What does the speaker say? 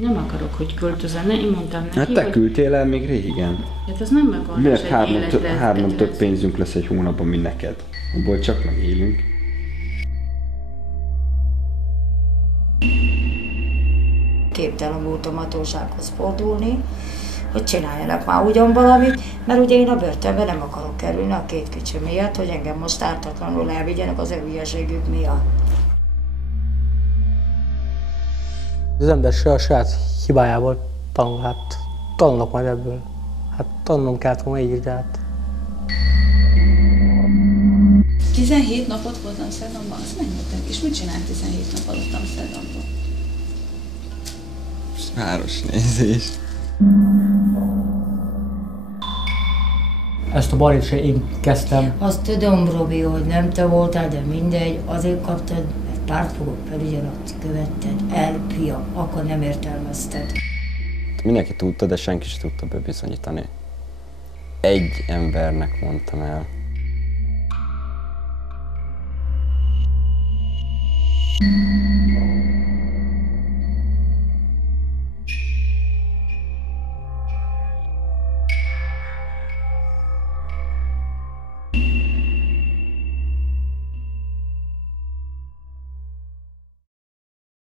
Nem akarok, hogy költözön, én mondtam neki, Hát te hogy... küldtél el még régen. Hát az nem megoldás Miért egy hárman több életre. pénzünk lesz egy hónapban, mint neked? Abból csak megélünk. Képtelen voltam hatósághoz fordulni, hogy csináljanak már ugyan valamit, mert ugye én a börtönbe nem akarok kerülni a két kicsi miatt, hogy engem most ártatlanul elvigyenek az ő hülyeségük miatt. Az ember a saját hibájából tanul, hát tanulok majd ebből. Hát tanulnom kellett volna így, de hát... 17 napot voltam Amsterdamban, azt megmondtam. És mit csinált 17 nap alatt Amsterdamban? Város nézés. Ezt a barit se én kezdtem. Azt tudom, Robi, hogy nem te voltál, de mindegy, azért kaptad, mert pártfogó felügyelet követted el, fia, akkor nem értelmezted. Mindenki tudta, de senki sem tudta bebizonyítani. Egy embernek mondtam el.